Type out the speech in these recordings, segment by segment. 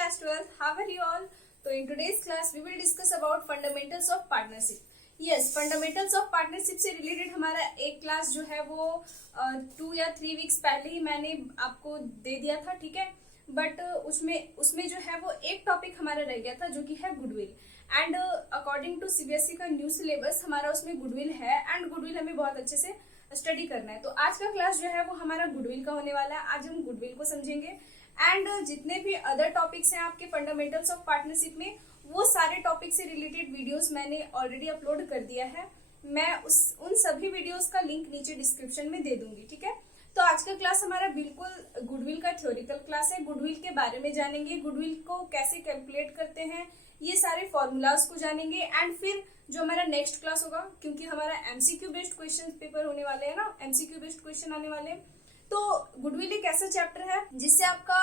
class 12. How are you all? So in today's class we will discuss about fundamentals of partnership. Yes, fundamentals of partnership से related हमारा एक class जो है वो 2 या 3 weeks पहले ही मैंने आपको दे दिया था, ठीक है। बट उसमें जो है वो एक टॉपिक हमारा रह गया था जो कि है goodwill. And according to CBSE का न्यू सिलेबस हमारा उसमें गुडविल है एंड गुडविल हमें बहुत अच्छे से स्टडी करना है। तो आज का क्लास जो है वो हमारा गुडविल का होने वाला है। आज हम गुडविल को समझेंगे एंड जितने भी अदर टॉपिक्स हैं आपके फंडामेंटल्स ऑफ पार्टनरशिप में, वो सारे टॉपिक से रिलेटेड वीडियोस मैंने ऑलरेडी अपलोड कर दिया है। मैं उन सभी वीडियोस का लिंक नीचे डिस्क्रिप्शन में दे दूंगी, ठीक है। तो आज का क्लास हमारा बिल्कुल गुडविल का थ्योरिकल क्लास है। गुडविल के बारे में जानेंगे, गुडविल को कैसे कैलकुलेट करते हैं, ये सारे फॉर्मूलाज को जानेंगे। एंड फिर जो हमारा नेक्स्ट क्लास होगा, क्योंकि हमारा एमसीक्यू बेस्ड क्वेश्चन पेपर होने वाले हैं ना, एमसीक्यू बेस्ड क्वेश्चन आने वाले हैं। तो गुडविल एक ऐसा चैप्टर है जिससे आपका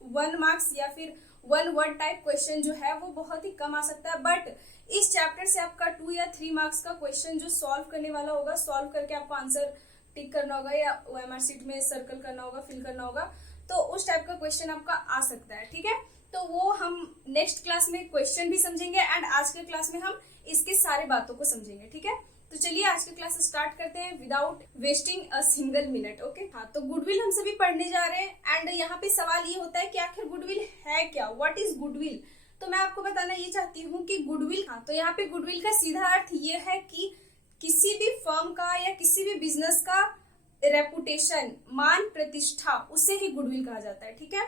1 मार्क्स या फिर 1 वर्ड टाइप क्वेश्चन जो है वो बहुत ही कम आ सकता है। बट इस चैप्टर से आपका 2 या 3 मार्क्स का क्वेश्चन जो सॉल्व करने वाला होगा, सॉल्व करके आपको आंसर टिक करना होगा या ओएमआर शीट में सर्कल करना होगा, फिल करना होगा, तो उस टाइप का क्वेश्चन आपका आ सकता है, ठीक है। तो वो हम नेक्स्ट क्लास में क्वेश्चन भी समझेंगे एंड आज के क्लास में हम इसके सारे बातों को समझेंगे, ठीक है। तो चलिए आज की क्लास स्टार्ट करते हैं without wasting a single minute. Okay, हाँ, तो गुडविल हम सभी पढ़ने जा रहे हैं एंड यहाँ पे सवाल ये होता है कि आखिर गुडविल है क्या, व्हाट इज गुडविल। तो मैं आपको बताना ये चाहती हूँ कि गुडविल, हाँ, तो यहाँ पे गुडविल का सीधा अर्थ ये है कि किसी भी फर्म का या किसी भी बिजनेस का रेपुटेशन, मान प्रतिष्ठा, उसे ही गुडविल कहा जाता है, ठीक है।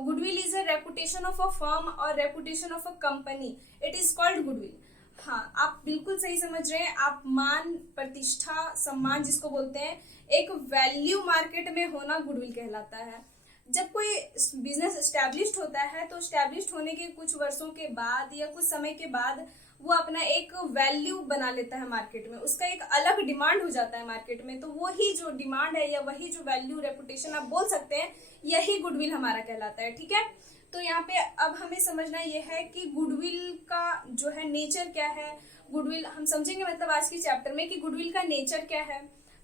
Goodwill is a reputation of a firm और reputation of a company, it is called goodwill. हाँ, आप बिल्कुल सही समझ रहे हैं। आप मान, प्रतिष्ठा, सम्मान जिसको बोलते हैं, एक वैल्यू मार्केट में होना गुडविल कहलाता है। जब कोई बिजनेस एस्टैब्लिश्ड होता है तो एस्टैब्लिश्ड होने के कुछ वर्षों के बाद या कुछ समय के बाद वो अपना एक वैल्यू बना लेता है मार्केट में, उसका एक अलग डिमांड हो जाता है मार्केट में। तो वही जो डिमांड है या वही जो वैल्यू, रेपुटेशन आप बोल सकते हैं, यही गुडविल हमारा कहलाता है, ठीक है। तो यहाँ पे अब हमें समझना ये है कि गुडविल का जो है नेचर क्या है। गुडविल हम समझेंगे मतलब आज के चैप्टर में कि गुडविल का नेचर क्या है,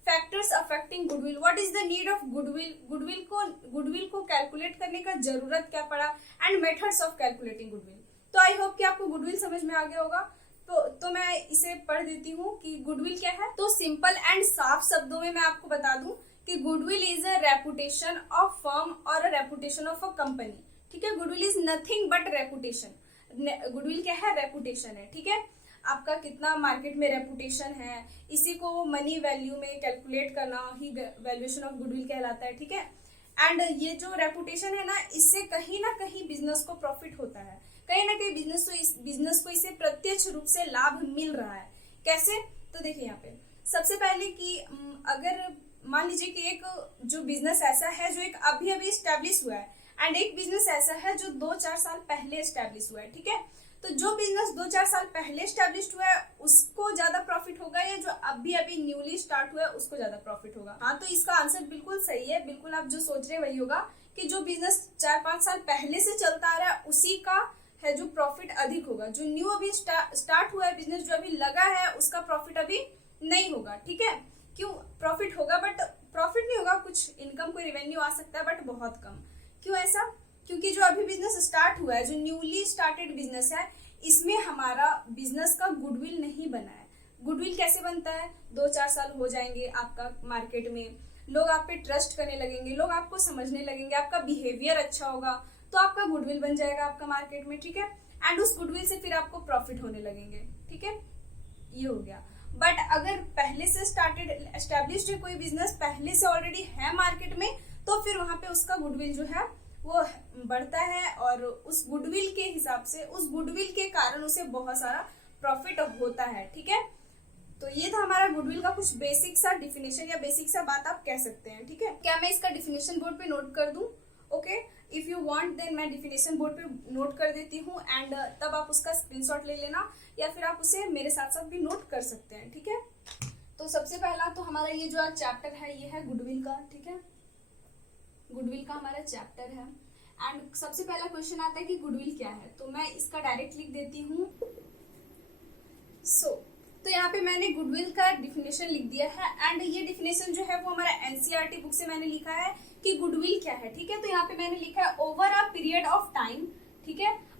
factors affecting goodwill, what is the need of goodwill, goodwill को कैलकुलेट करने का जरूरत क्या पड़ा, and methods of calculating goodwill. तो आई होप कि आपको गुडविल समझ में आ गया होगा। तो मैं इसे पढ़ देती हूँ कि गुडविल क्या है। तो सिंपल एंड साफ शब्दों में मैं आपको बता दूं कि goodwill is a reputation of firm और a reputation of a company, ठीक है। Goodwill is nothing but reputation. Goodwill क्या है, रेपुटेशन है, ठीक है। आपका कितना मार्केट में रेपुटेशन है, इसी को मनी वैल्यू में कैलकुलेट करना ही वैल्यूएशन ऑफ गुडविल कहलाता है, ठीक है। एंड ये जो रेपुटेशन है ना, इससे कहीं ना कहीं बिजनेस को प्रॉफिट होता है, कहीं ना कहीं बिजनेस को इससे प्रत्यक्ष रूप से लाभ मिल रहा है। कैसे, तो देखिए यहाँ पे सबसे पहले कि अगर मान लीजिए कि एक जो बिजनेस ऐसा है जो एक अभी अभी स्टैब्लिश हुआ है एंड एक बिजनेस ऐसा है जो 2-4 साल पहले स्टैब्लिश हुआ है, ठीक है। तो जो बिजनेस 2-4 साल पहले स्टैब्लिश हुआ है उसको ज्यादा प्रॉफिट होगा या जो अभी अभी न्यूली स्टार्ट हुआ है उसको ज्यादा प्रॉफिट होगा। हाँ, तो इसका आंसर बिल्कुल सही है, बिल्कुल आप जो सोच रहे हैं वही होगा कि जो बिजनेस 4-5 साल पहले से चलता आ रहा है उसी का है जो प्रॉफिट अधिक होगा। जो न्यू अभी स्टार्ट हुआ है बिजनेस, जो अभी लगा है, उसका प्रॉफिट अभी नहीं होगा, ठीक है। क्यों, प्रॉफिट होगा बट प्रॉफिट नहीं होगा, कुछ इनकम, कोई रेवेन्यू आ सकता है बट बहुत कम। क्यों ऐसा, क्योंकि जो अभी बिजनेस स्टार्ट हुआ है, जो न्यूली स्टार्टेड बिजनेस है, इसमें हमारा बिजनेस का गुडविल नहीं बना है। गुडविल कैसे बनता है, 2-4 साल हो जाएंगे आपका मार्केट में, लोग आप पे ट्रस्ट करने लगेंगे, लोग आपको समझने लगेंगे, आपका बिहेवियर अच्छा होगा, तो आपका गुडविल बन जाएगा आपका मार्केट में, ठीक है। एंड उस गुडविल से फिर आपको प्रॉफिट होने लगेंगे, ठीक है। ये हो गया। बट अगर पहले से स्टार्टेड एस्टैब्लिश्ड है कोई बिजनेस, पहले से ऑलरेडी है मार्केट में, तो फिर वहां पे उसका गुडविल जो है वो बढ़ता है और उस गुडविल के हिसाब से, उस गुडविल के कारण उसे बहुत सारा प्रॉफिट होता है, ठीक है। तो ये था हमारा गुडविल का कुछ बेसिक सा डिफिनेशन या बेसिक सा बात आप कह सकते हैं, ठीक है। क्या मैं इसका डिफिनेशन बोर्ड पे नोट कर दूं? Okay, if you want then मैं डिफिनेशन बोर्ड पे नोट कर देती हूँ एंड तब आप उसका स्क्रीनशॉट ले लेना या फिर आप उसे मेरे साथ साथ भी नोट कर सकते हैं, ठीक है। तो सबसे पहला तो हमारा ये जो चैप्टर है ये है गुडविल का, ठीक है। गुडविल का हमारा चैप्टर है एंड सबसे पहला क्वेश्चन आता है कि गुडविल क्या है। तो मैं इसका डायरेक्ट लिख देती हूँ। तो यहाँ पे मैंने गुडविल का डिफिनेशन लिख दिया है एंड ये डिफिनेशन जो है वो हमारा एनसीईआरटी बुक से मैंने लिखा है कि गुडविल क्या है, ठीक है। तो यहाँ पे मैंने लिखा है over a period of time.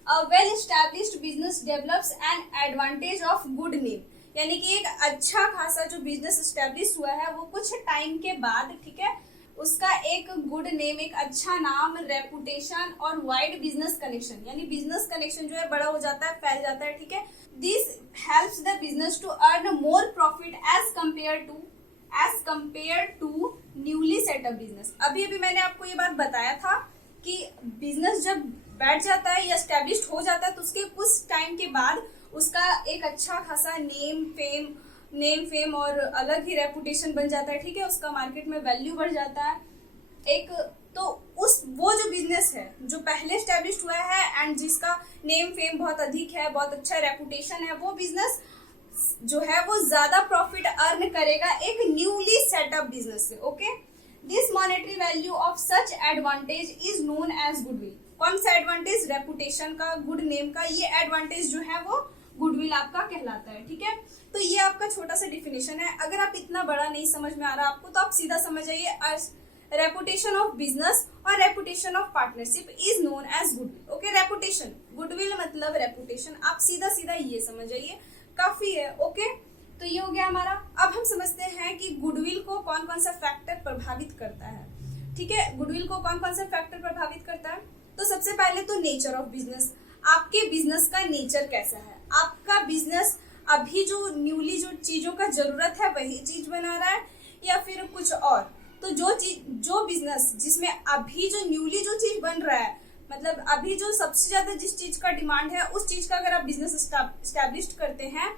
A well established business develops an advantage of good name, यानी कि एक अच्छा खासा जो बिजनेस एस्टेब्लिश हुआ है वो कुछ टाइम के बाद, ठीक है, उसका एक गुड नेम, एक अच्छा नाम, रेपुटेशन और वाइड बिजनेस कनेक्शन, यानी बिजनेस कनेक्शन जो है बड़ा हो जाता है, फैल जाता है, ठीक है। This helps the business to earn more profit as compare to newly setup business. अभी अभी मैंने आपको ये बात बताया था कि बिजनेस जब बैठ जाता है या एस्टेब्लिश हो जाता है तो उसके कुछ टाइम के बाद उसका एक अच्छा खासा नेम फेम और अलग ही रेपुटेशन बन जाता है, ठीक है, उसका मार्केट में वैल्यू बढ़ जाता है। एक तो वो जो बिजनेस है जो पहले एस्टेब्लिश हुआ है एंड जिसका नेम फेम बहुत अधिक है, बहुत अच्छा रेपुटेशन है, वो बिजनेस जो है वो ज्यादा प्रॉफिट अर्न करेगा एक न्यूली सेटअप बिजनेस से। Okay, this monetary value of such advantage is known as goodwill. कौन सा एडवांटेज? रेपुटेशन का, गुड नेम का, ये एडवांटेज जो है वो गुडविल आपका कहलाता है, ठीक है। तो ये आपका छोटा सा डिफिनेशन है। अगर आप इतना बड़ा नहीं समझ में आ रहा आपको तो आप सीधा समझ आइए, रेपुटेशन ऑफ बिजनेस और reputation of partnership is known as goodwill. Okay, reputation, goodwill मतलब रेपुटेशन, आप सीधा सीधा ये समझ आइए, काफी है। ओके, तो ये हो गया हमारा। अब हम समझते हैं कि गुडविल को कौन कौन सा फैक्टर प्रभावित करता है, ठीक है। गुडविल को कौन कौन सा फैक्टर प्रभावित करता है? तो सबसे पहले तो नेचर ऑफ बिजनेस, आपके बिजनेस का नेचर कैसा है, आपका बिजनेस अभी जो न्यूली जो चीजों का जरूरत है वही चीज बना रहा है या फिर कुछ और। तो जो बिजनेस जिसमें अभी जो न्यूली जो चीज बन रहा है, मतलब अभी जो सबसे ज्यादा जिस चीज का डिमांड है उस चीज का अगर आप बिजनेस स्टैब्लिश करते हैं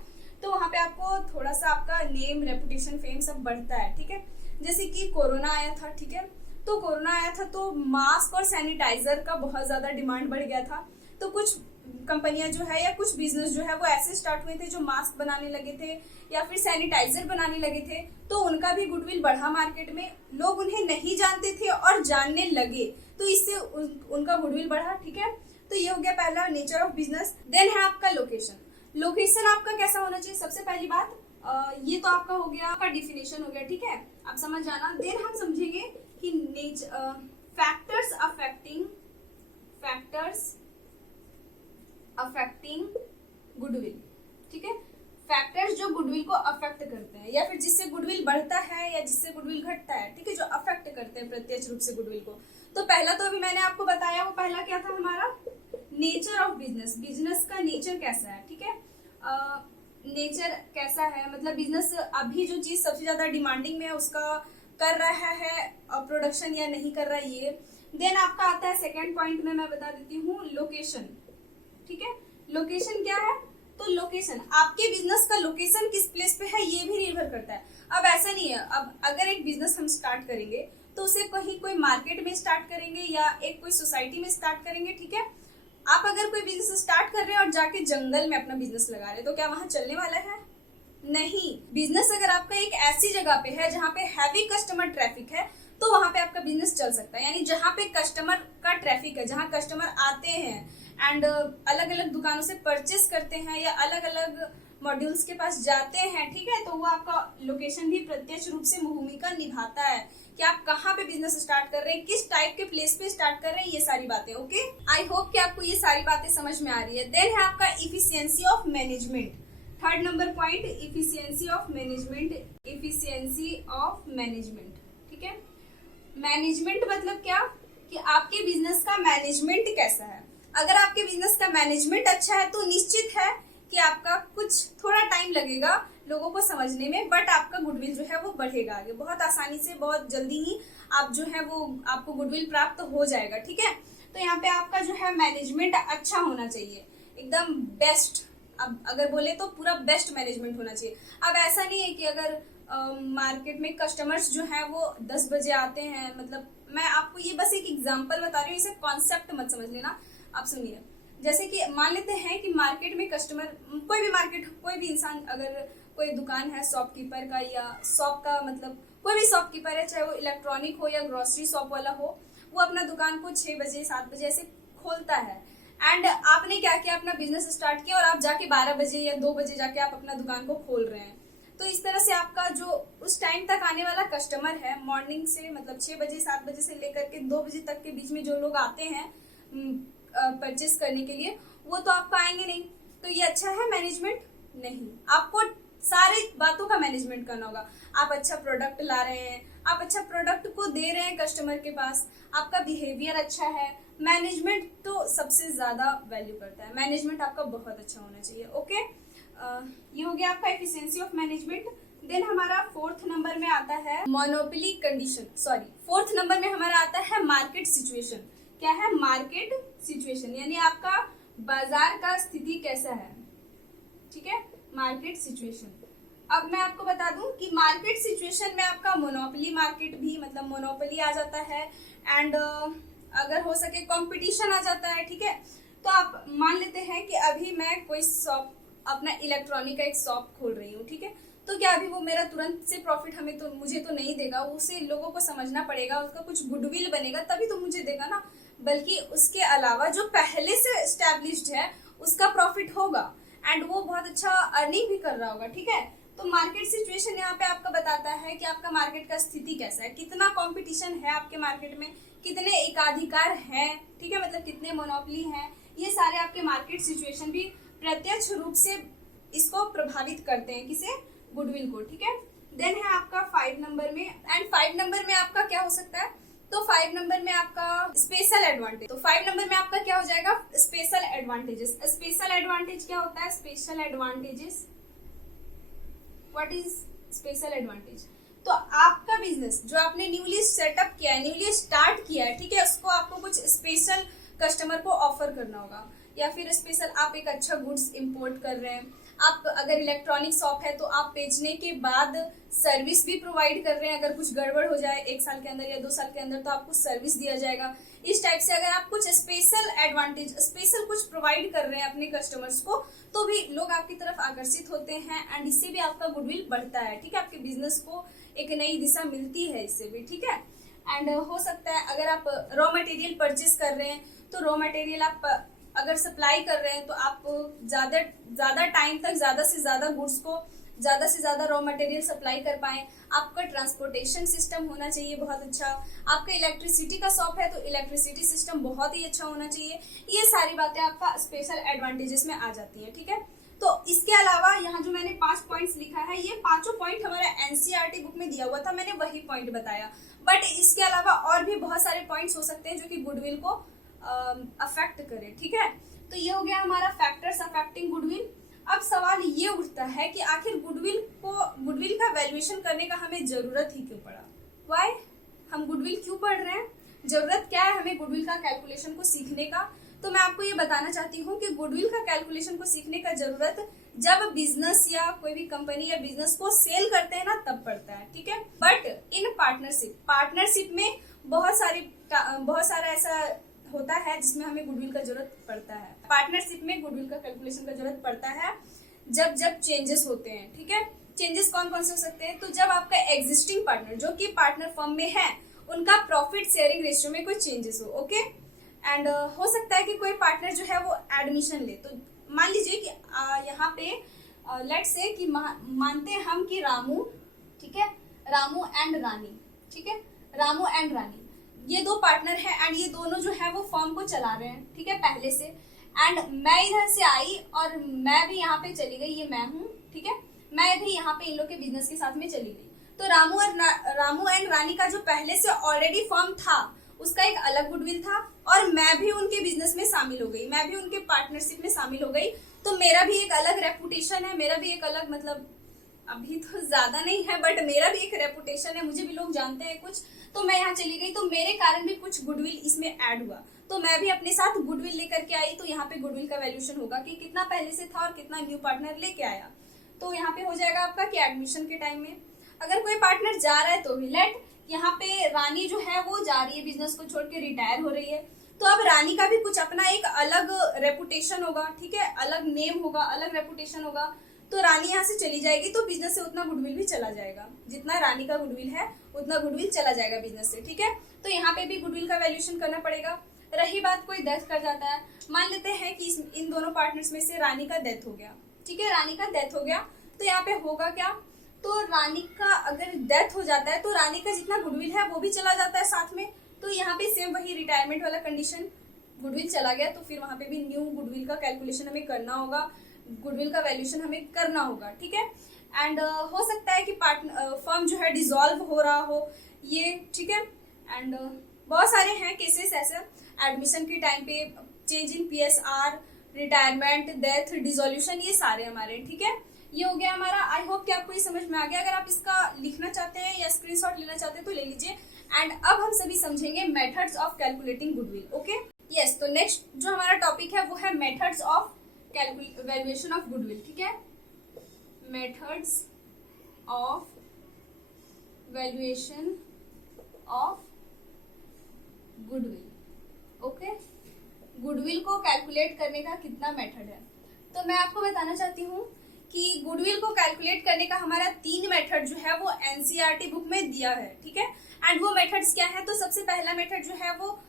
तो वहां पे आपको थोड़ा सा आपका नेम, रेपुटेशन, फेम सब बढ़ता है, ठीक है। जैसे कि कोरोना आया था, ठीक है, तो कोरोना आया था तो मास्क और सैनिटाइजर का बहुत ज्यादा डिमांड बढ़ गया था। तो कुछ कंपनियां जो है या कुछ बिजनेस जो है वो ऐसे स्टार्ट हुए थे जो मास्क बनाने लगे थे या फिर सैनिटाइजर बनाने लगे थे, तो उनका भी गुडविल बढ़ा मार्केट में, लोग उन्हें नहीं जानते थे और जानने लगे, तो इससे उनका गुडविल बढ़ा, ठीक है। तो ये हो गया पहला, नेचर ऑफ बिजनेस। देन है आपका लोकेशन। लोकेशन आपका कैसा होना चाहिए? सबसे पहली बात ये तो आपका हो गया, आपका डिफिनेशन हो गया, ठीक है, आप समझ जाना। देन हम समझेंगे कि फैक्टर्स अफेक्टिंग गुडविल, ठीक है। फैक्टर्स जो गुडविल को अफेक्ट करते हैं या फिर जिससे गुडविल बढ़ता है या जिससे गुडविल घटता है, ठीक है, जो अफेक्ट करते हैं प्रत्यक्ष रूप से गुडविल को। तो पहला तो अभी मैंने आपको बताया, वो पहला क्या था हमारा? नेचर ऑफ बिजनेस, बिजनेस का नेचर कैसा है, ठीक है। नेचर कैसा है मतलब बिजनेस अभी जो चीज सबसे ज्यादा डिमांडिंग में है उसका कर रहा है प्रोडक्शन या नहीं कर रहा है, ये। देन आपका आता है सेकेंड पॉइंट में मैं बता देती हूँ, लोकेशन, ठीक है। लोकेशन क्या है? तो लोकेशन, आपके बिजनेस का लोकेशन किस प्लेस पे है ये भी निर्भर करता है। अब ऐसा नहीं है, अब अगर एक बिजनेस हम स्टार्ट करेंगे तो उसे कहीं कोई मार्केट में स्टार्ट करेंगे या एक कोई सोसाइटी में स्टार्ट करेंगे, ठीक है। आप अगर कोई बिजनेस स्टार्ट कर रहे हैं और जाके जंगल में अपना बिजनेस लगा रहे हैं तो क्या वहां चलने वाला है? नहीं। बिजनेस अगर आपका एक ऐसी जगह पे है जहाँ पे हैवी कस्टमर ट्रैफिक है तो वहां पे आपका बिजनेस चल सकता है, यानी जहाँ पे कस्टमर का ट्रैफिक है, जहाँ कस्टमर आते हैं एंड अलग अलग दुकानों से परचेस करते हैं या अलग अलग मॉड्यूल्स के पास जाते हैं, ठीक है, तो वो आपका लोकेशन भी प्रत्यक्ष रूप से भूमिका निभाता है कि आप कहाँ पे बिजनेस स्टार्ट कर रहे हैं, किस टाइप के प्लेस पे स्टार्ट कर रहे हैं, ये सारी बातें। ओके, आई होप कि आपको ये सारी बातें समझ में आ रही है। देन है आपका efficiency of management. Third number point, efficiency of management, ठीक है। मैनेजमेंट मतलब क्या कि आपके बिजनेस का मैनेजमेंट कैसा है। अगर आपके बिजनेस का मैनेजमेंट अच्छा है तो निश्चित है कि आपका कुछ थोड़ा टाइम लगेगा लोगों को समझने में, बट आपका गुडविल जो है वो बढ़ेगा आगे, बहुत आसानी से, बहुत जल्दी ही आप जो है वो आपको गुडविल प्राप्त हो जाएगा, ठीक है। तो यहाँ पे आपका जो है मैनेजमेंट अच्छा होना चाहिए, एकदम बेस्ट। अब अगर बोले तो पूरा बेस्ट मैनेजमेंट होना चाहिए। अब ऐसा नहीं है कि अगर मार्केट में कस्टमर्स जो है वो 10 बजे आते हैं, मतलब मैं आपको ये बस एक एग्जांपल बता रही हूँ, इसे कॉन्सेप्ट मत समझ लेना। आप सुनिए, जैसे कि मान लेते हैं कि मार्केट में कस्टमर, कोई भी इंसान, अगर कोई दुकान है शॉपकीपर का या शॉप का, मतलब कोई भी शॉपकीपर है, चाहे वो इलेक्ट्रॉनिक हो या ग्रोसरी शॉप वाला हो, वो अपना दुकान को 6 बजे 7 बजे ऐसे खोलता है एंड आपने क्या किया, अपना बिजनेस स्टार्ट किया और आप जाके 12 बजे या 2 बजे जाके आप अपना दुकान को खोल रहे हैं। तो इस तरह से आपका जो उस टाइम तक आने वाला कस्टमर है, मॉर्निंग से मतलब 6 बजे 7 बजे से लेकर के 2 बजे तक के बीच में जो लोग आते हैं परचेस करने के लिए, वो तो आपको आएंगे नहीं। तो ये अच्छा है मैनेजमेंट? नहीं। आपको सारी बातों का मैनेजमेंट करना होगा। आप अच्छा प्रोडक्ट ला रहे हैं, आप अच्छा प्रोडक्ट को दे रहे हैं कस्टमर के पास, आपका बिहेवियर अच्छा है, मैनेजमेंट तो सबसे ज्यादा वैल्यू करता है। मैनेजमेंट आपका बहुत अच्छा होना चाहिए। ओके, ये हो गया आपका एफिशिएंसी ऑफ मैनेजमेंट। देन हमारा फोर्थ नंबर में आता है monopoly condition, sorry fourth number में हमारा आता है मार्केट सिचुएशन। क्या है? मार्केट सिचुएशन, यानी आपका बाजार का स्थिति कैसा है। ठीक है, मार्केट सिचुएशन। अब मैं आपको बता दूं कि मार्केट सिचुएशन में आपका मोनोपोली मार्केट भी, मतलब मोनोपोली आ जाता है, एंड अगर हो सके कंपटीशन आ जाता है। ठीक है, तो आप मान लेते हैं कि अभी मैं कोई शॉप, अपना इलेक्ट्रॉनिक का एक शॉप खोल रही हूँ। ठीक है, तो क्या अभी वो मेरा तुरंत से प्रॉफिट मुझे तो नहीं देगा, उसे लोगों को समझना पड़ेगा, उसका कुछ गुडविल बनेगा तभी तो मुझे देगा ना। बल्कि उसके अलावा जो पहले से एस्टेब्लिश्ड है उसका प्रॉफिट होगा, एंड वो बहुत अच्छा अर्निंग भी कर रहा होगा। ठीक है, तो मार्केट सिचुएशन यहाँ पे आपका बताता है कि आपका मार्केट का स्थिति कैसा है, कितना कंपटीशन है आपके मार्केट में, कितने एकाधिकार हैं। ठीक है, मतलब कितने मोनोपोली हैं। ये सारे आपके मार्केट सिचुएशन भी प्रत्यक्ष रूप से इसको प्रभावित करते हैं, किसे? गुडविल को। ठीक है, देन है आपका 5 नंबर में, एंड 5 नंबर में आपका क्या हो सकता है? तो 5 नंबर में आपका स्पेशल एडवांटेज। तो 5 नंबर में आपका क्या हो जाएगा? Special advantages. स्पेशल एडवांटेज क्या होता है? Special advantages, what is special advantage? तो आपका बिजनेस जो आपने न्यूली सेटअप किया है, न्यूली स्टार्ट किया है, ठीक है, उसको आपको कुछ स्पेशल कस्टमर को ऑफर करना होगा, या फिर स्पेशल आप एक अच्छा गुड्स इंपोर्ट कर रहे हैं। आप अगर इलेक्ट्रॉनिक शॉप है तो आप बेचने के बाद सर्विस भी प्रोवाइड कर रहे हैं। अगर कुछ गड़बड़ हो जाए 1 साल के अंदर या 2 साल के अंदर तो आपको सर्विस दिया जाएगा। इस टाइप से अगर आप कुछ स्पेशल एडवांटेज, स्पेशल कुछ प्रोवाइड कर रहे हैं अपने कस्टमर्स को, तो भी लोग आपकी तरफ आकर्षित होते हैं, एंड इससे भी आपका गुडविल बढ़ता है। ठीक है, आपके बिजनेस को एक नई दिशा मिलती है इससे भी। ठीक है, एंड हो सकता है अगर आप रॉ मटेरियल परचेज कर रहे हैं तो रॉ मटेरियल आप अगर सप्लाई कर रहे हैं तो आप ज्यादा टाइम तक ज्यादा से ज्यादा गुड्स को, ज्यादा से ज्यादा रॉ मटेरियल सप्लाई कर पाए। आपका ट्रांसपोर्टेशन सिस्टम होना चाहिए बहुत अच्छा। आपका इलेक्ट्रिसिटी का शॉप है तो इलेक्ट्रिसिटी सिस्टम बहुत ही अच्छा होना चाहिए। ये सारी बातें आपका स्पेशल एडवांटेजेस में आ जाती है। ठीक है, तो इसके अलावा यहाँ जो मैंने 5 पॉइंट्स लिखा है, ये 5 पॉइंट हमारा एनसीईआरटी बुक में दिया हुआ था, मैंने वही पॉइंट बताया। बट इसके अलावा और भी बहुत सारे पॉइंट्स हो सकते हैं जो कि गुडविल को अफेक्ट करे। ठीक है, तो ये हो गया हमारा फैक्टर्स अफेक्टिंग गुडविल। अब सवाल ये उठता है कि आखिर गुडविल का वैल्यूएशन करने का हमें जरूरत ही क्यों पड़ा? व्हाई? हम गुडविल क्यों पढ़ रहे हैं? जरूरत क्या है हमें गुडविल का कैलकुलेशन को सीखने का? तो मैं आपको ये बताना चाहती हूँ कि गुडविल का कैलकुलेशन को सीखने का जरूरत जब बिजनेस या कोई भी कंपनी या बिजनेस को सेल करते हैं ना, तब पड़ता है। ठीक है, बट इन पार्टनरशिप में बहुत सारा ऐसा होता है जिसमें हमें गुडविल का जरूरत पड़ता है। पार्टनरशिप में गुडविल का कैलकुलेशन का जरूरत पड़ता है जब चेंजेस होते हैं। ठीक है, चेंजेस कौन कौन से हो सकते हैं? तो जब आपका एग्जिस्टिंग पार्टनर जो कि पार्टनर फर्म में है, उनका प्रॉफिट शेयरिंग रेशियो में कोई चेंजेस हो। ओके, एंड हो सकता है कि कोई पार्टनर जो है वो एडमिशन ले। तो मान लीजिए कि यहाँ पे लेट्स से कि मानते हैं हम कि रामू, ठीक है, रामू एंड रानी, ठीक है, रामू एंड रानी ये 2 पार्टनर है, एंड ये दोनों जो है वो फर्म को चला रहे हैं। ठीक है, पहले से, एंड मैं इधर से आई और मैं भी यहाँ पे चली गई, ये मैं हूँ। ठीक है, मैं भी यहाँ पे इन लोग के बिजनेस के साथ में चली गई। तो रामू एंड रानी का जो पहले से ऑलरेडी फर्म था उसका एक अलग गुडविल था, और मैं भी उनके बिजनेस में शामिल हो गई, मैं भी उनके पार्टनरशिप में शामिल हो गई। तो मेरा भी एक अलग रेपुटेशन है, मेरा भी एक अलग, मतलब अभी तो ज्यादा नहीं है बट मेरा भी एक रेपुटेशन है, मुझे भी लोग जानते हैं कुछ। तो मैं यहाँ चली गई तो मेरे कारण भी कुछ गुडविल इसमें ऐड हुआ, तो मैं भी अपने साथ गुडविल लेकर के आई। तो यहाँ पे गुडविल का वैल्यूएशन होगा कि कितना पहले से था और कितना न्यू पार्टनर लेके आया। तो यहाँ पे हो जाएगा आपका कि एडमिशन के टाइम में अगर कोई पार्टनर जा रहा है तो भी लेट, यहाँ पे रानी जो है वो जा रही है बिजनेस को छोड़ के, रिटायर हो रही है। तो अब रानी का भी कुछ अपना एक अलग रेपुटेशन होगा। ठीक है, अलग नेम होगा, अलग रेपुटेशन होगा। तो रानी यहाँ से चली जाएगी तो बिजनेस से उतना गुडविल भी चला जाएगा, जितना रानी का गुडविल है उतना गुडविल चला जाएगा बिजनेस से। ठीक है, तो यहाँ पे भी गुडविल का वैल्यूएशन करना पड़ेगा। रही बात कोई डेथ कर जाता है, मान लेते हैं कि इन दोनों पार्टनर्स में से रानी का डेथ हो गया। ठीक है, रानी का डेथ हो गया तो यहाँ पे होगा क्या? तो रानी का अगर डेथ हो जाता है तो रानी का जितना गुडविल है वो भी चला जाता है साथ में। तो यहाँ पे सेम वही रिटायरमेंट वाला कंडीशन, गुडविल चला गया तो फिर वहां पे भी न्यू गुडविल का कैलकुलेशन हमें करना होगा, गुडविल का वैल्यूएशन हमें करना होगा, ठीक है। एंड हो सकता है कि फर्म जो है डिसॉल्व हो रहा हो ये, ठीक है। एंड बहुत सारे हैं केसेस ऐसे, एडमिशन के टाइम पे change in PSR, retirement, death, dissolution, ये सारे हमारे, ठीक है। ये हो गया हमारा। आई होप कि आपको ये समझ में आ गया। अगर आप इसका लिखना चाहते हैं या स्क्रीनशॉट लेना चाहते हैं तो ले लीजिए। एंड अब हम सभी समझेंगे methods of calculating goodwill. Okay, yes. तो नेक्स्ट जो हमारा टॉपिक है वो है methods of valuation of goodwill, ठीक है। Methods of valuation of goodwill. Okay, goodwill को कैलकुलेट करने का कितना मेथड है, तो मैं आपको बताना चाहती हूँ कि गुडविल को कैलकुलेट करने का हमारा 3 मेथड जो है वो NCERT बुक में दिया है, ठीक है। एंड वो मेथड्स क्या है, तो सबसे पहला मेथड जो है वो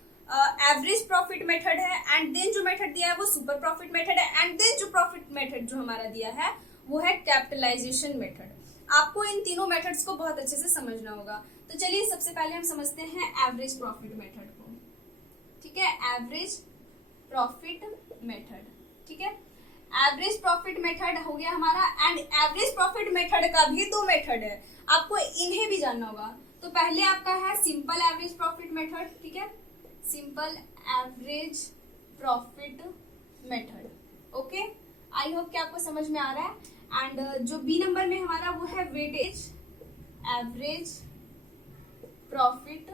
एवरेज प्रॉफिट मेथड है। एंड देन जो मेथड दिया है वो सुपर प्रॉफिट मेथड है। एंड देन जो प्रॉफिट मेथड जो हमारा दिया है वो है कैपिटलाइजेशन मेथड। आपको इन तीनों मेथड्स को बहुत अच्छे से समझना होगा। तो चलिए सबसे पहले हम समझते हैं एवरेज प्रॉफिट मेथड को, ठीक है। एवरेज प्रॉफिट मेथड, ठीक है। एवरेज प्रॉफिट मेथड हो गया हमारा। एंड एवरेज प्रॉफिट मेथड का भी 2 मेथड है, आपको इन्हें भी जानना होगा। तो पहले आपका है सिंपल एवरेज प्रॉफिट मेथड, ठीक है। Simple average profit method, okay. I hope कि आपको समझ में आ रहा है। एंड जो बी नंबर में हमारा वो है weightage average profit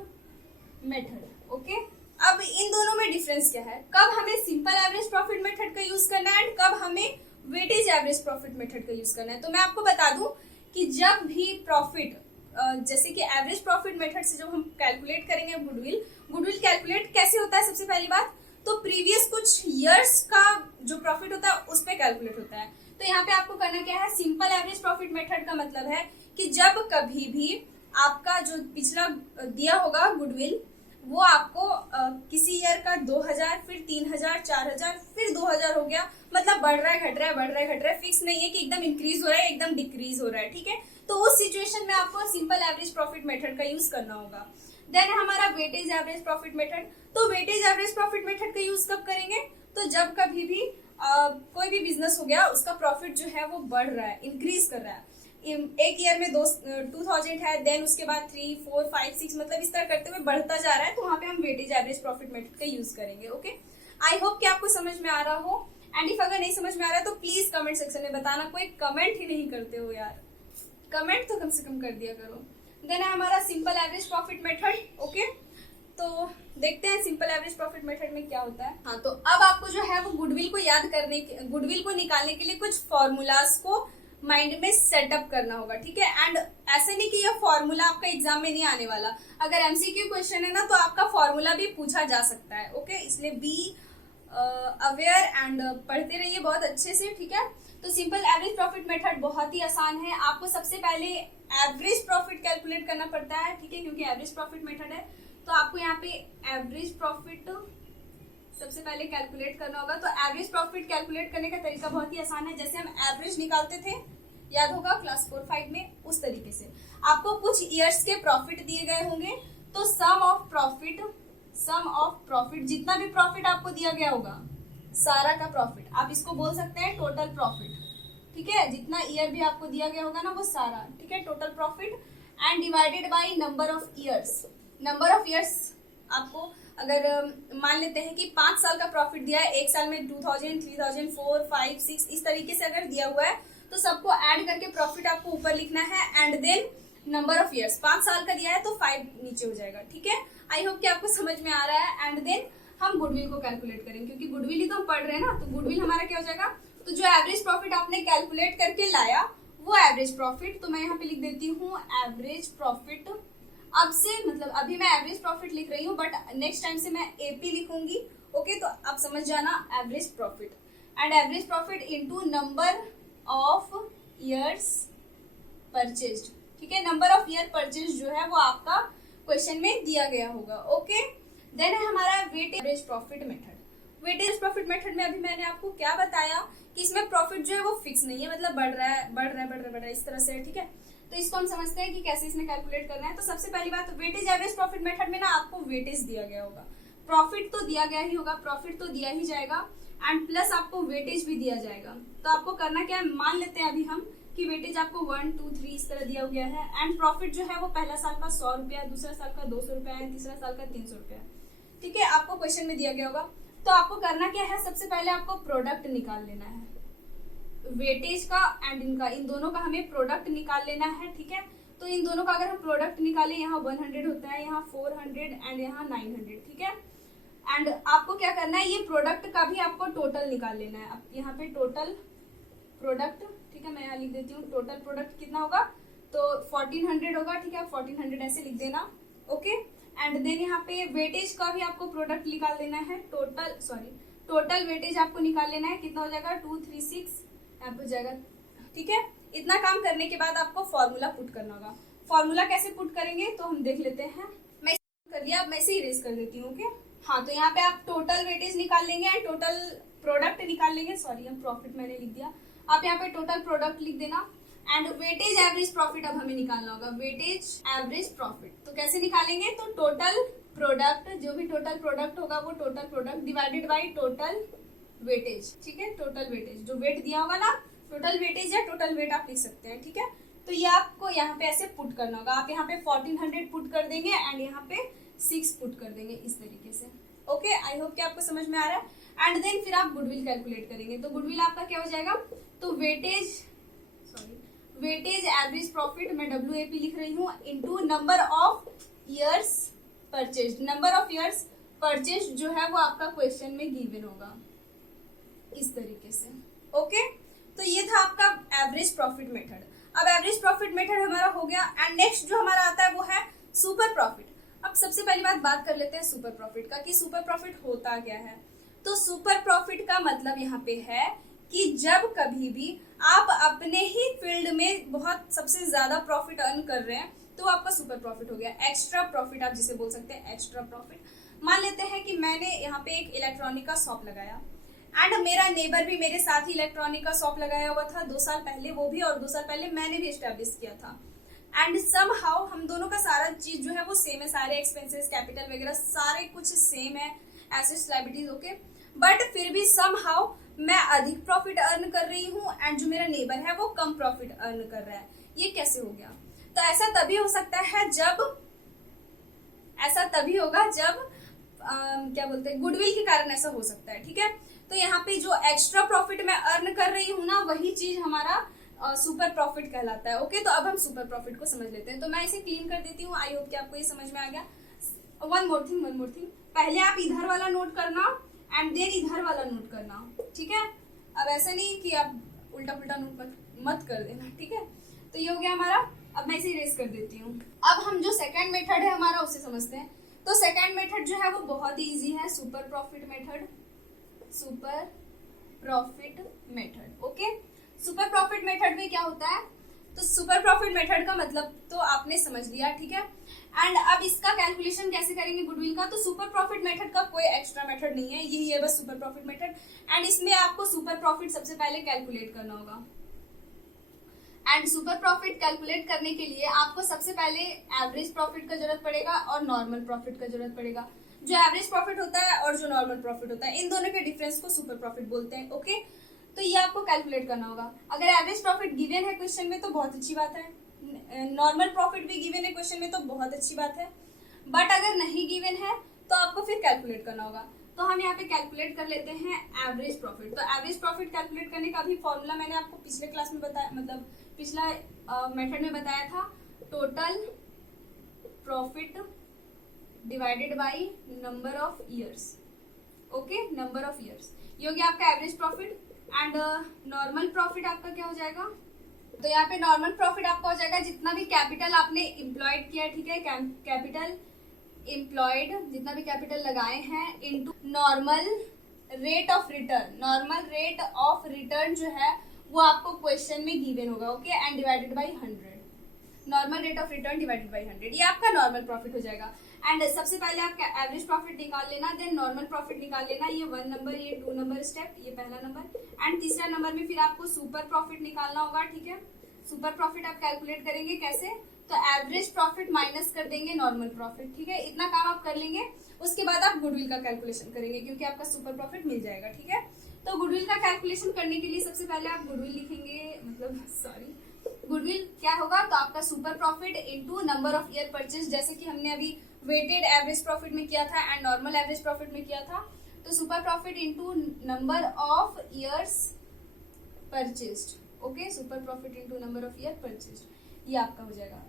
method, okay. अब इन दोनों में डिफरेंस क्या है, कब हमें सिंपल एवरेज प्रॉफिट मेथड का यूज करना है एंड कब हमें वेटेज एवरेज प्रॉफिट मेथड का यूज करना है। तो मैं आपको बता दूं कि जब भी प्रॉफिट जैसे कि एवरेज प्रॉफिट मेथड से जब हम कैलकुलेट करेंगे गुडविल कैलकुलेट कैसे होता है, सबसे पहली बात तो प्रीवियस कुछ ईयर्स का जो प्रॉफिट होता है उस पर कैलकुलेट होता है। तो यहाँ पे आपको करना क्या है, सिंपल एवरेज प्रॉफिट मेथड का मतलब है कि जब कभी भी आपका जो पिछला दिया होगा गुडविल वो आपको किसी ईयर का 2000, फिर 3000, 4000, फिर 2000 हो गया, मतलब बढ़ रहा है घट रहा है, बढ़ रहा है घट रहा है, फिक्स नहीं है कि एकदम इंक्रीज हो रहा है एकदम डिक्रीज हो रहा है, ठीक है। तो उस सिचुएशन में आपको सिंपल एवरेज प्रॉफिट मेथड का यूज करना होगा। देन हमारा वेटेज एवरेज प्रॉफिट मेथड। तो वेटेज एवरेज प्रॉफिट मेथड का यूज कब करेंगे, तो जब कभी भी कोई भी बिजनेस हो गया उसका प्रॉफिट जो है वो बढ़ रहा है, इंक्रीज कर रहा है। एक ईयर में 2000 है, देन उसके बाद 3, 4, 5, 6 मतलब इस तरह करते हुए बढ़ता जा रहा है, तो वहां पे हम वेटेज एवरेज प्रॉफिट मेथड का यूज करेंगे, ओके। आई होप कि आपको समझ में आ रहा हो। एंड इफ अगर नहीं समझ में आ रहा है तो प्लीज कमेंट सेक्शन में बताना। कोई कमेंट ही नहीं करते हो यार, कमेंट तो कम से कम कर दिया करो। देन है हमारा simple average profit method, okay. तो देखते हैं सिंपल एवरेज प्रॉफिट मेथड में क्या होता है। हाँ, तो अब आपको जो है वो गुडविल को गुडविल को निकालने के लिए कुछ फॉर्मूलाज को माइंड में सेटअप करना होगा, ठीक है। एंड ऐसे नहीं कि ये फॉर्मूला आपका एग्जाम में नहीं आने वाला, अगर MCQ क्वेश्चन है ना तो आपका फॉर्मूला भी पूछा जा सकता है, ओके। इसलिए बी अवेयर एंड पढ़ते रहिए बहुत अच्छे से, ठीक है। तो सिंपल एवरेज प्रॉफिट मेथड बहुत ही आसान है। आपको सबसे पहले एवरेज प्रॉफिट कैलकुलेट करना पड़ता है, ठीक है, क्योंकि एवरेज प्रॉफिट मेथड है। तो आपको यहाँ पे एवरेज प्रॉफिट सबसे पहले कैलकुलेट करना होगा। तो एवरेज प्रॉफिट कैलकुलेट करने का तरीका बहुत ही आसान है, जैसे हम एवरेज निकालते थे, याद होगा क्लास 4, 5 में, उस तरीके से आपको कुछ ईयर्स के प्रॉफिट दिए गए होंगे। तो सम ऑफ प्रॉफिट जितना भी प्रॉफिट आपको दिया गया होगा सारा का प्रॉफिट, आप इसको बोल सकते हैं टोटल प्रॉफिट, ठीक है। जितना ईयर भी आपको दिया गया होगा ना वो सारा, ठीक है, total profit. And divided by number of years. Number of years आपको अगर मान लेते हैं कि 5 साल का प्रॉफिट दिया है, एक साल में 2000, 3000, 4, 5, 6 इस तरीके से अगर दिया हुआ है तो सबको ऐड करके प्रॉफिट आपको ऊपर लिखना है। And then number of years, 5 साल का दिया है तो 5 नीचे हो जाएगा, ठीक है। आई होप कि आपको समझ में आ रहा है। एंड देन हम गुडविल को कैलकुलेट करेंगे, क्योंकि गुडविल ही तो हम पढ़ रहे हैं ना। तो गुडविल हमारा क्या हो जाएगा, तो जो एवरेज प्रॉफिट आपने कैलकुलेट करके लाया वो एवरेज प्रॉफिट, तो मैं यहाँ पे लिख देती हूँ एवरेज प्रॉफिट। अब से मतलब अभी मैं एवरेज प्रॉफिट लिख रही हूँ, बट नेक्स्ट टाइम से मैं AP लिखूंगी, ओके। तो आप समझ जाना average profit. And average profit into number of years purchased, ठीक है। नंबर ऑफ ईयर परचेज जो है वो आपका क्वेश्चन में दिया गया होगा, ओके। देन है हमारा weightage average profit method. Weightage profit method में अभी मैंने आपको क्या बताया कि इसमें प्रॉफिट जो है वो फिक्स नहीं है, मतलब बढ़ रहा है इस तरह से, ठीक है। तो इसको हम समझते हैं कि कैसे इसमें कैलकुलेट करना है। तो सबसे पहली बात वेटेज एवरेज प्रॉफिट मेथड में ना आपको वेटेज दिया गया होगा, प्रॉफिट तो दिया गया ही होगा, प्रॉफिट तो दिया ही जाएगा एंड प्लस आपको वेटेज भी दिया जाएगा। तो आपको करना क्या है, मान लेते हैं अभी हम कि वेटेज आपको 1 2 3 इस तरह दिया गया है एंड प्रॉफिट जो है वो पहला साल का 100 रुपया, दूसरा साल का 200 रुपया एंड तीसरा साल का 300 रुपया। ठीक है, आपको क्वेश्चन में दिया गया होगा। तो आपको करना क्या है, सबसे पहले आपको प्रोडक्ट निकाल लेना है, वेटेज का एंड इनका, इन दोनों का हमें प्रोडक्ट निकाल लेना है। ठीक है, तो इन दोनों का अगर हम प्रोडक्ट निकालें, यहाँ 100 होता है, यहाँ 400 एंड यहाँ 900। ठीक है, एंड आपको क्या करना है, ये प्रोडक्ट का भी आपको टोटल निकाल लेना है। अब यहाँ पे टोटल प्रोडक्ट, ठीक है, मैं यहाँ लिख देती हूँ, टोटल प्रोडक्ट कितना होगा, तो 1400 होगा। ठीक है, 1400 ऐसे लिख देना। ओके, एंड देन यहाँ पे वेटेज का भी आपको प्रोडक्ट निकाल देना है, टोटल वेटेज आपको निकाल लेना है, कितना हो जाएगा 236 यहाँ पे हो जाएगा। ठीक है, इतना काम करने के बाद आपको फॉर्मूला पुट करना होगा। फॉर्मूला कैसे पुट करेंगे तो हम देख लेते हैं। मैं कर दिया, अब मैं इसे इरेज कर देती हूँ। ओके, हाँ, तो यहाँ पे आप टोटल वेटेज निकाल लेंगे एंड टोटल प्रोडक्ट निकाल लेंगे। सॉरी, हम प्रॉफिट मैंने लिख दिया, आप यहाँ पे टोटल प्रोडक्ट लिख देना एंड वेटेज एवरेज प्रॉफिट अब हमें निकालना होगा, वेटेज एवरेज प्रॉफिट। तो कैसे निकालेंगे, तो टोटल प्रोडक्ट, जो भी टोटल प्रोडक्ट होगा वो total product divided by total weightage. ठीक है, टोटल वेटेज जो वेट दिया होगा ना, टोटल वेटेज या टोटल वेट आप लिख सकते हैं। ठीक है, तो ये आपको यहाँ पे ऐसे पुट करना होगा। आप यहाँ पे 1400 पुट कर देंगे एंड यहाँ पे 6 पुट कर देंगे इस तरीके से। ओके, आई होप कि आपको समझ में आ रहा है। एंड देन फिर आप गुडविल कैलकुलेट करेंगे। तो गुडविल आपका क्या हो जाएगा, तो वेटेज एवरेज प्रॉफिट, मैं WAP लिख रही हूँ, into number of years purchase. Number of years purchase जो है वो आपका क्वेश्चन में गिवन होगा इस तरीके से। ओके, तो ये था आपका एवरेज प्रॉफिट मेथड। अब एवरेज प्रॉफिट मेथड हमारा हो गया एंड नेक्स्ट जो हमारा आता है वो है सुपर प्रॉफिट। अब सबसे पहली बात कर लेते हैं सुपर प्रॉफिट का, कि सुपर प्रॉफिट होता क्या है। तो सुपर प्रॉफिट का मतलब यहाँ पे है कि जब कभी भी आप अपने ही फील्ड में बहुत सबसे ज्यादा प्रॉफिट अर्न कर रहे हैं तो आपका सुपर प्रॉफिट हो गया। एक्स्ट्रा प्रॉफिट आप जिसे बोल सकते हैं, एक्स्ट्रा प्रॉफिट। मान लेते हैं कि मैंने यहाँ पे एक इलेक्ट्रॉनिक का शॉप लगाया एंड मेरा नेबर भी मेरे साथ ही इलेक्ट्रॉनिक का शॉप लगाया हुआ था 2 साल पहले, वो भी, और 2 साल पहले मैंने भी एस्टेब्लिश किया था। एंड समहाउ हम दोनों का सारा चीज जो है वो सेम है, सारे एक्सपेंसेस, कैपिटल वगैरह सारे कुछ सेम है, एसेट्स लायबिलिटीज। ओके, बट फिर भी समहाउ मैं अधिक प्रॉफिट अर्न कर रही हूँ एंड जो मेरा नेबर है वो कम प्रॉफिट अर्न कर रहा है। ये कैसे हो गया, तो ऐसा तभी हो सकता है जब, ऐसा तभी होगा जब क्या बोलते हैं, गुडविल के कारण ऐसा हो सकता है। ठीक है, तो यहाँ पे जो एक्स्ट्रा प्रॉफिट मैं अर्न कर रही हूँ ना, वही चीज हमारा सुपर प्रॉफिट कहलाता है। ओके, तो अब हम सुपर प्रॉफिट को समझ लेते हैं। तो मैं इसे क्लीन कर देती हूँ, आई होप कि आपको ये समझ में आ गया। वन मोर थिंग, पहले आप इधर वाला नोट करना एंड देन इधर वाला नोट करना। ठीक है, अब ऐसा नहीं कि आप उल्टा पुल्टा नोट मत कर देना। ठीक है, तो ये हो गया हमारा। अब मैं इसे इरेज कर देती हूँ। अब हम जो सेकंड मेथड है हमारा उसे समझते हैं। तो सेकंड मेथड जो है वो बहुत ही इजी है, super profit method. Super profit method, okay. Super profit method में क्या होता है, तो सुपर प्रॉफिट मेथड का मतलब तो आपने समझ लिया, ठीक है। एंड अब इसका कैलकुलेशन कैसे करेंगे गुडविल का, तो सुपर प्रॉफिट मेथड का कोई एक्स्ट्रा मेथड नहीं है, यही है बस सुपर प्रॉफिट मेथड। एंड इसमें आपको सुपर प्रॉफिट सबसे पहले कैलकुलेट करना होगा। एंड सुपर प्रॉफिट कैलकुलेट करने के लिए आपको सबसे पहले एवरेज प्रॉफिट का जरूरत पड़ेगा और नॉर्मल प्रॉफिट का जरूरत पड़ेगा। जो एवरेज प्रॉफिट होता है और जो नॉर्मल प्रॉफिट होता है, इन दोनों के डिफरेंस को सुपर प्रॉफिट बोलते हैं, ओके। तो ये आपको कैलकुलेट करना होगा। अगर एवरेज प्रॉफिट गिवन है क्वेश्चन में तो बहुत अच्छी बात है, नॉर्मल प्रॉफिट भी गिवन है क्वेश्चन में तो बहुत अच्छी बात है, बट अगर नहीं गिवन है तो आपको फिर कैलकुलेट करना होगा। तो हम यहाँ पे कैलकुलेट कर लेते हैं एवरेज प्रॉफिट। तो एवरेज प्रॉफिट कैलकुलेट करने का भी फॉर्मूला मैंने आपको पिछले क्लास में बताया, मतलब पिछला मेथड में बताया था, total profit divided by number of years, okay, number of years. ये हो गया आपका average profit. And normal profit आपका क्या हो जाएगा, तो यहाँ पे नॉर्मल प्रॉफिट आपका हो जाएगा जितना भी कैपिटल आपने इम्प्लॉयड किया, ठीक है, कैपिटल इम्प्लॉयड जितना भी कैपिटल लगाए हैं into normal rate of return. Normal rate of return जो है वो आपको क्वेश्चन में गिवन होगा, okay, and divided by 100। Normal rate of return divided by 100, ये आपका नॉर्मल प्रॉफिट हो जाएगा। एंड सबसे पहले आपका एवरेज प्रॉफिट निकाल लेना, देन नॉर्मल प्रॉफिट निकाल लेना, ये 1 नंबर, ये 2 नंबर स्टेप, ये पहला नंबर। एंड तीसरा नंबर में फिर आपको सुपर प्रॉफिट निकालना होगा, ठीक है। सुपर प्रॉफिट आप कैलकुलेट करेंगे कैसे, तो एवरेज प्रॉफिट माइनस कर देंगे नॉर्मल प्रॉफिट, ठीक है। इतना काम आप कर लेंगे, उसके बाद आप गुडविल का कैलकुलेशन करेंगे क्योंकि आपका सुपर प्रॉफिट मिल जाएगा, ठीक है। तो गुडविल का कैलकुलेशन करने के लिए सबसे पहले आप गुडविल लिखेंगे, मतलब सॉरी, गुडविल क्या होगा, तो आपका super profit into number of year purchase, जैसे कि हमने अभी वेटेड एवरेज प्रॉफिट में किया था एंड नॉर्मल एवरेज प्रॉफिट में किया था। तो super profit into number of years purchased, okay, super profit into number of year purchased, ये आपका हो जाएगा।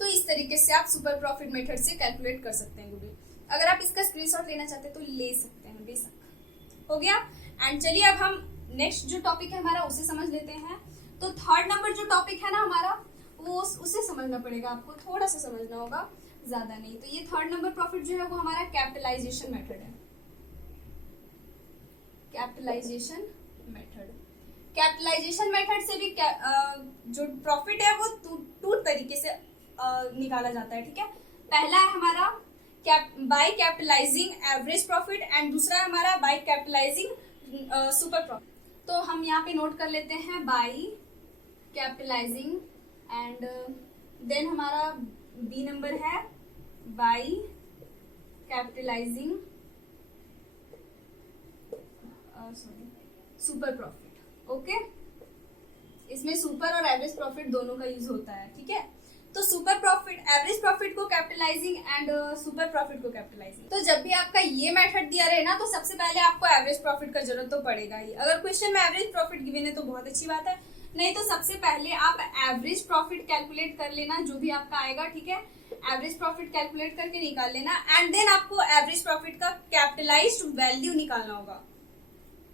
तो इस तरीके से आप सुपर प्रॉफिट मेथड से कैलकुलेट कर सकते हैं गुडविल। अगर आप इसका स्क्रीनशॉट लेना चाहते हैं तो ले सकते हैं, बेशक। हो गया। एंड चलिए अब हम नेक्स्ट जो टॉपिक है हमारा उसे समझ लेते हैं। तो थर्ड नंबर जो टॉपिक है ना हमारा, वो उसे समझना पड़ेगा, आपको थोड़ा सा समझना होगा, ज्यादा नहीं। तो ये थर्ड नंबर प्रॉफिट जो है वो हमारा कैपिटलाइजेशन मेथड है। कैपिटलाइजेशन मेथड, कैपिटलाइजेशन मेथड से भी जो प्रॉफिट है वो टू तरीके से निकाला जाता है, ठीक है। पहला है हमारा by capitalising average profit and दूसरा है हमारा बाय कैपिटलाइजिंग सुपर प्रॉफिट। तो हम यहाँ पे नोट कर लेते हैं बाय कैपिटलाइजिंग एंड देन हमारा बी नंबर है by capitalising super profit, okay. इसमें सुपर और एवरेज प्रॉफिट दोनों का यूज होता है, ठीक है। तो सुपर प्रॉफिट, एवरेज प्रॉफिट को कैपिटलाइजिंग एंड सुपर प्रॉफिट को कैपिटलाइजिंग। तो जब भी आपका ये मेथड दिया रहे ना, तो सबसे पहले आपको एवरेज प्रॉफिट का जरूरत तो पड़ेगा ही। अगर क्वेश्चन में एवरेज प्रॉफिट गिवन है तो बहुत अच्छी बात है, नहीं तो सबसे पहले आप एवरेज प्रॉफिट कैलकुलेट कर लेना, जो भी आपका आएगा, ठीक है। एवरेज प्रॉफिट कैलकुलेट करके निकाल लेना एंड देन आपको एवरेज प्रॉफिट का कैपिटलाइज्ड वैल्यू निकालना होगा,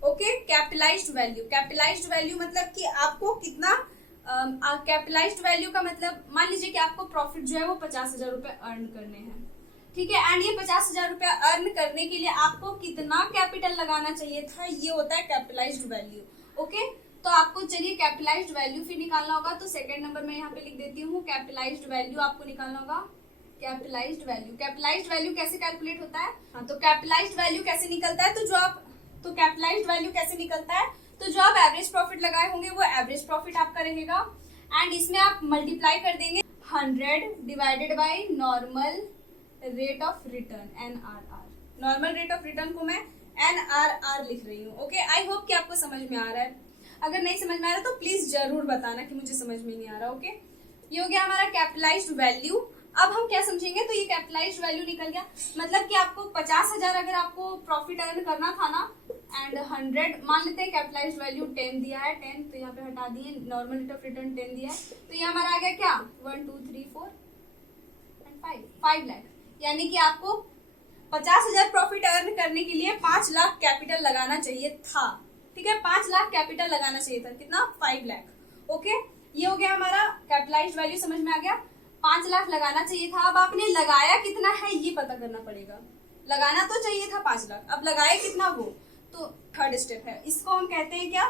okay. Capitalised value, capitalised value मतलब कि आपको कितना कैपिटलाइज्ड वैल्यू का मतलब, मान लीजिए कि आपको प्रॉफिट जो है वो 50,000 रुपए अर्न करने हैं, ठीक है। एंड ये 50,000 रुपए अर्न करने के लिए आपको कितना कैपिटल लगाना चाहिए था, ये होता है कैपिटलाइज्ड वैल्यू, ओके। तो आपको चलिए कैपिटलाइज्ड वैल्यू फिर निकालना होगा। तो सेकंड नंबर में यहाँ पे लिख देती हूँ, कैपिटलाइज्ड वैल्यू आपको निकालना होगा। कैपिटलाइज्ड वैल्यू, कैपिटलाइज्ड वैल्यू कैसे कैलकुलेट होता है, हाँ, तो कैपिटलाइज्ड वैल्यू कैसे निकलता है, तो कैपिटलाइज्ड वैल्यू कैसे निकलता है, तो जो आप एवरेज प्रॉफिट लगाए होंगे वो एवरेज प्रॉफिट आपका रहेगा एंड इसमें आप मल्टीप्लाई कर देंगे 100 divided by normal rate of return, NRR। Normal rate of return को मैं NRR लिख रही हूँ, ओके। आई होप कि आपको समझ में आ रहा है। अगर नहीं समझ में आ रहा तो प्लीज जरूर बताना कि मुझे समझ में नहीं आ रहा, ओके। ये हो गया हमारा कैपिटलाइज्ड वैल्यू। अब हम क्या समझेंगे, तो ये कैपिटलाइज्ड वैल्यू निकल गया, मतलब कि आपको 50,000 अगर आपको प्रॉफिट अर्न करना था ना एंड 100, मान लेते हैं कैपिटलाइज्ड वैल्यू 10 दिया है, 10 तो यहाँ पे हटा दिए, नॉर्मल रेट ऑफ रिटर्न 10 दिया है, तो ये हमारा आ गया क्या, 1 2 3 4 एंड 5 लाख। यानी कि आपको 50,000 प्रॉफिट अर्न करने के लिए 5 लाख कैपिटल लगाना चाहिए था, ठीक है। 5 लाख कैपिटल लगाना चाहिए था, कितना, 5 लाख, ओके। ये हो गया हमारा कैपिटलाइज्ड वैल्यू, समझ में आ गया। 5 लाख लगाना चाहिए था, अब आपने लगाया कितना है ये पता करना पड़ेगा। लगाना तो चाहिए था 5 लाख, अब लगाए कितना वो, तो थर्ड स्टेप है, इसको हम कहते हैं क्या,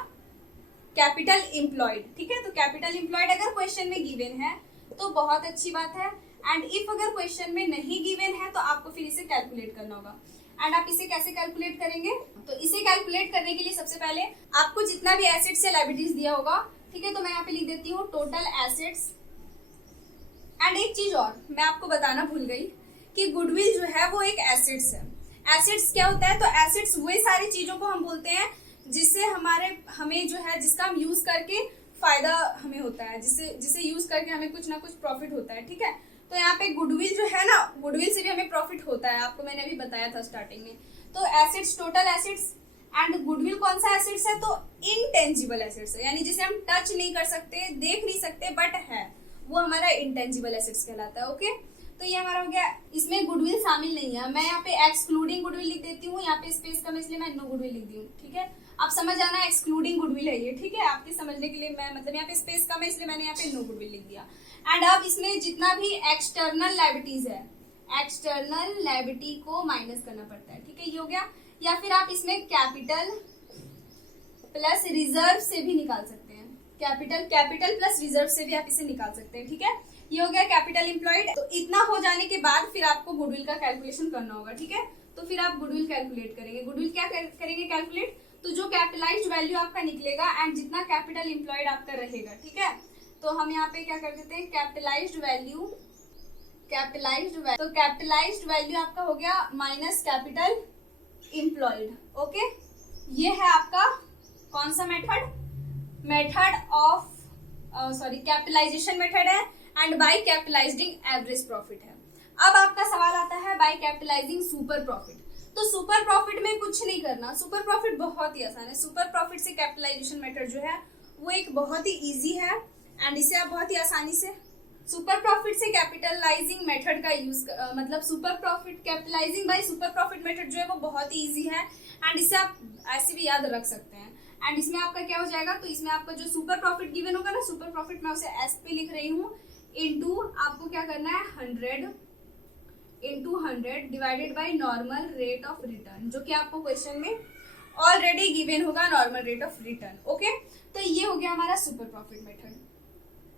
कैपिटल एम्प्लॉयड, ठीक है। तो कैपिटल एम्प्लॉयड अगर क्वेश्चन में गिवन है तो बहुत अच्छी बात है, एंड इफ अगर क्वेश्चन में नहीं गिवन है तो आपको फिर इसे कैलकुलेट करना होगा। एंड आप इसे कैसे कैलकुलेट करेंगे, तो इसे कैलकुलेट करने के लिए सबसे पहले आपको जितना भी एसेट्स या लायबिलिटीज दिया होगा, ठीक है, तो मैं यहाँ पे लिख देती हूँ टोटल एसेट्स। एंड एक चीज और मैं आपको बताना भूल गई कि गुडविल जो है वो एक एसेट्स है। एसेट्स क्या होता है, तो एसेट्स वही सारी चीजों को हम बोलते हैं जिससे हमें जो है, जिसका हम यूज करके फायदा हमें होता है, जिसे यूज करके हमें कुछ ना कुछ प्रॉफिट होता है, ठीक है। तो यहाँ पे गुडविल जो है ना, गुडविल से भी हमें प्रॉफिट होता है, आपको मैंने अभी बताया था स्टार्टिंग में। तो assets, total assets, and goodwill कौन सा एसेट्स है, तो इनटेंजिबल एसेट्स है, यानी जिसे हम टच नहीं कर सकते, देख नहीं सकते, बट है, वो हमारा इंटेंजिबल एसेट्स कहलाता है, ओके। तो ये हमारा हो गया, इसमें गुडविल शामिल नहीं है। मैं यहाँ पे एक्सक्लूडिंग गुडविल लिख देती हूँ, यहाँ पे स्पेस कम इसलिए मैं नो गुडविल लिख दी हूँ, ठीक है। आप समझ आना एक्सक्लूडिंग गुडविल है ये, ठीक है, आपके समझने के लिए मैं, मतलब यहाँ पे स्पेस कम है इसलिए मैंने यहाँ पे नो गुडविल लिख दिया। एंड अब इसमें जितना भी एक्सटर्नल लायबिलिटीज है, एक्सटर्नल लायबिलिटी को माइनस करना पड़ता है, ठीक है, ये हो गया। या फिर आप इसमें कैपिटल प्लस रिजर्व से भी निकाल सकते हैं, कैपिटल प्लस रिजर्व से भी आप इसे निकाल सकते हैं, ठीक है। ये हो गया कैपिटल एम्प्लॉयड। तो इतना हो जाने के बाद फिर आपको गुडविल का कैलकुलेशन करना होगा, ठीक है। तो फिर आप गुडविल कैलकुलेट करेंगे। गुडविल क्या करेंगे कैलकुलेट, तो जो कैपिटलाइज्ड वैल्यू आपका निकलेगा एंड जितना कैपिटल एम्प्लॉयड आपका रहेगा, ठीक है, तो हम यहाँ पे क्या कर देते हैं, कैपिटलाइज्ड वैल्यू, तो कैपिटलाइज्ड वैल्यू आपका हो गया माइनस कैपिटल एम्प्लॉयड। ओके, ये है आपका कौन सा मेथड ऑफ कैपिटलाइजेशन मेथड है, and by capitalising average profit है। अब आपका सवाल आता है बाय कैपिटलाइजिंग सुपर प्रॉफिट। तो सुपर प्रॉफिट में कुछ नहीं करना, सुपर प्रॉफिट बहुत ही आसान है। सुपर प्रॉफिट से कैपिटलाइजेशन मेथड जो है वो एक बहुत ही इजी है, एंड इसे आप बहुत ही आसानी से सुपर प्रॉफिट से कैपिटलाइजिंग मेथड का यूज मतलब super profit capitalising by super profit method जो है वो बहुत ही इजी है, एंड इसे आप ऐसे भी याद रख सकते हैं। एंड इसमें आपका क्या हो जाएगा, तो इसमें आपका जो सुपर प्रॉफिट गिवन होगा ना, सुपर प्रॉफिट मैं उसे एस पे लिख रही हूँ, इनटू आपको क्या करना है 100 divided by normal rate of return, जो कि आपको क्वेश्चन में ऑलरेडी गिवन होगा, normal rate of return. Okay, तो ये हो गया हमारा super profit method.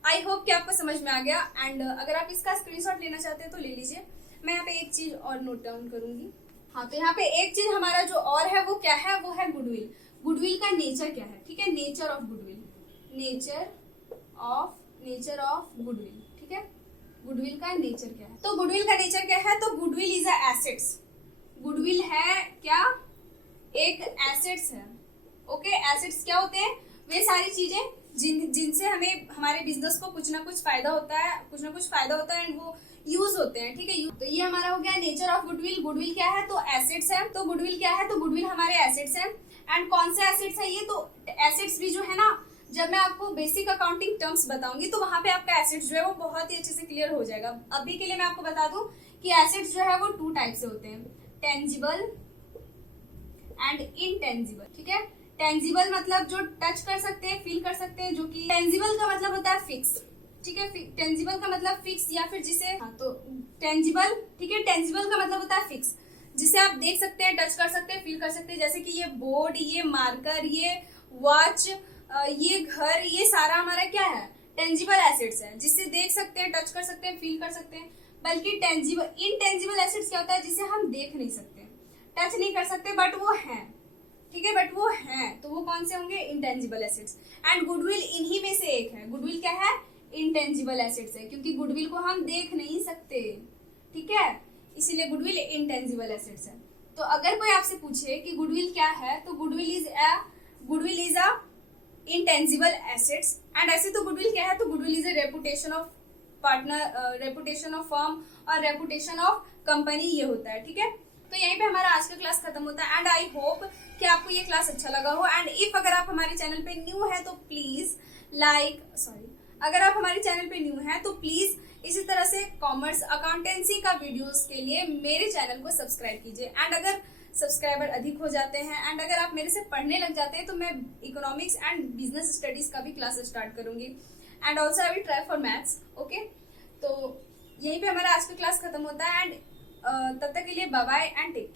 I hope कि आपको समझ में आ गया, एंड अगर आप इसका स्क्रीनशॉट लेना चाहते हैं तो ले लीजिए। मैं यहाँ पे एक चीज और नोट डाउन करूंगी। हाँ, तो यहाँ पे एक चीज हमारा जो और है वो क्या है, वो है गुडविल। गुडविल का नेचर क्या है, ठीक है, nature of goodwill, nature of goodwill, ठीक है, गुडविल का नेचर क्या है। तो गुडविल का नेचर क्या है, तो goodwill is a assets. Goodwill है क्या, एक एसेट्स है। ओके, एसेट्स क्या होते हैं, वे सारी चीजें जिनसे हमें हमारे बिजनेस को कुछ ना कुछ फायदा होता है एंड वो यूज होते हैं, ठीक है। तो ये हमारा हो गया नेचर ऑफ गुडविल। गुडविल क्या है, तो एसेट्स है। तो गुडविल क्या है, तो गुडविल हमारे एसेट्स है। एंड कौन से एसेट्स है ये, तो एसेट्स भी जो है ना, जब मैं आपको बेसिक अकाउंटिंग टर्म्स बताऊंगी तो वहां पे आपका एसेट्स जो है वो बहुत ही अच्छे से क्लियर हो जाएगा। अभी के लिए मैं आपको बता दूं कि एसेट्स जो है वो 2 टाइप से होते हैं, टेंजिबल एंड इनटेंजिबल, ठीक है। टेंजिबल मतलब जो टच कर सकते हैं, फील कर सकते हैं, जो कि टेंजिबल का मतलब होता है फिक्स, ठीक है। टेंजिबल का मतलब फिक्स, या फिर जिसे तो टेंजिबल, ठीक है, टेंजिबल का मतलब होता है फिक्स, जिसे आप देख सकते हैं, टच कर सकते हैं, फील कर सकते हैं। जैसे कि ये बोर्ड, ये मार्कर, ये वॉच, ये घर, ये सारा हमारा क्या है, टेंजिबल एसेट्स है, जिसे देख सकते हैं, टच कर सकते हैं, फील कर सकते हैं। बल्कि इनटेंजिबल एसेट्स क्या होता है, जिसे हम देख नहीं सकते, टच नहीं कर सकते, बट वो है, ठीक है, बट वो है, तो वो कौन से होंगे, इंटेंजिबल एसेट्स। एंड गुडविल इन्हीं में से एक है। गुडविल क्या है, इंटेंजिबल एसेट्स है, क्योंकि गुडविल को हम देख नहीं सकते, ठीक है, इसीलिए गुडविल इंटेंजिबल एसेट्स है। तो अगर कोई आपसे पूछे कि गुडविल क्या है, तो goodwill is a intangible assets. And ऐसे तो गुडविल क्या है, तो goodwill is a reputation of partner, reputation of firm और रेपुटेशन ऑफ कंपनी, ये होता है, ठीक है। तो यहीं पे हमारा आज का क्लास खत्म होता है, एंड आई होप कि आपको ये क्लास अच्छा लगा हो। एंड इफ अगर आप हमारे चैनल पे न्यू है तो प्लीज अगर आप हमारे चैनल पे न्यू है तो प्लीज इसी तरह से कॉमर्स अकाउंटेंसी का वीडियोस के लिए मेरे चैनल को सब्सक्राइब कीजिए। एंड अगर सब्सक्राइबर अधिक हो जाते हैं एंड अगर आप मेरे से पढ़ने लग जाते हैं तो मैं इकोनॉमिक्स एंड बिजनेस स्टडीज का भी क्लास स्टार्ट करूंगी, and also I will try for maths. Okay, तो यहीं पे हमारा आज का क्लास खत्म होता है, एंड तब तक के लिए bye bye and take care.